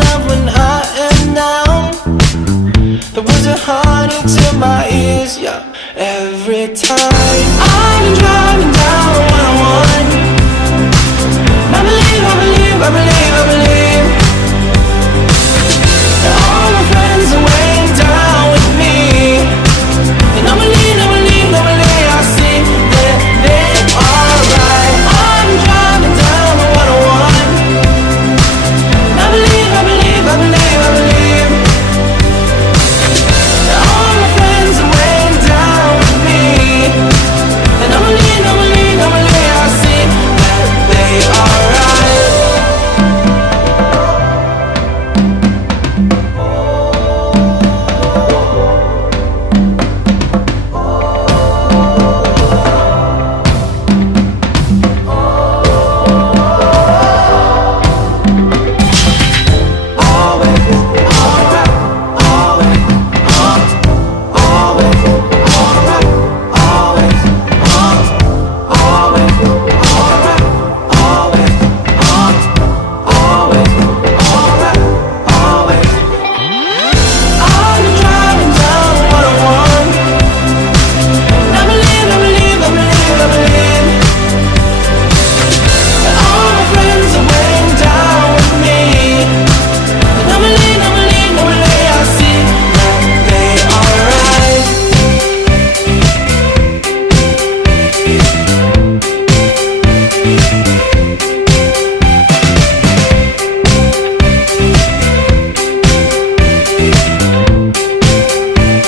love when I am down. The words are honey to my ears, yeah. Every time I'm driving down 101, I believe, I believe, I believe, I believe that all my friends are weighing down with me. And I believe, I believe, I believe I see that they are right. I'm driving down the 101, I believe, I believe, I believe, I believe that all my friends are weighing down with me. And I believe, I believe, I believe I see that they are right.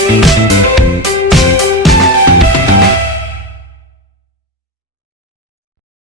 DJI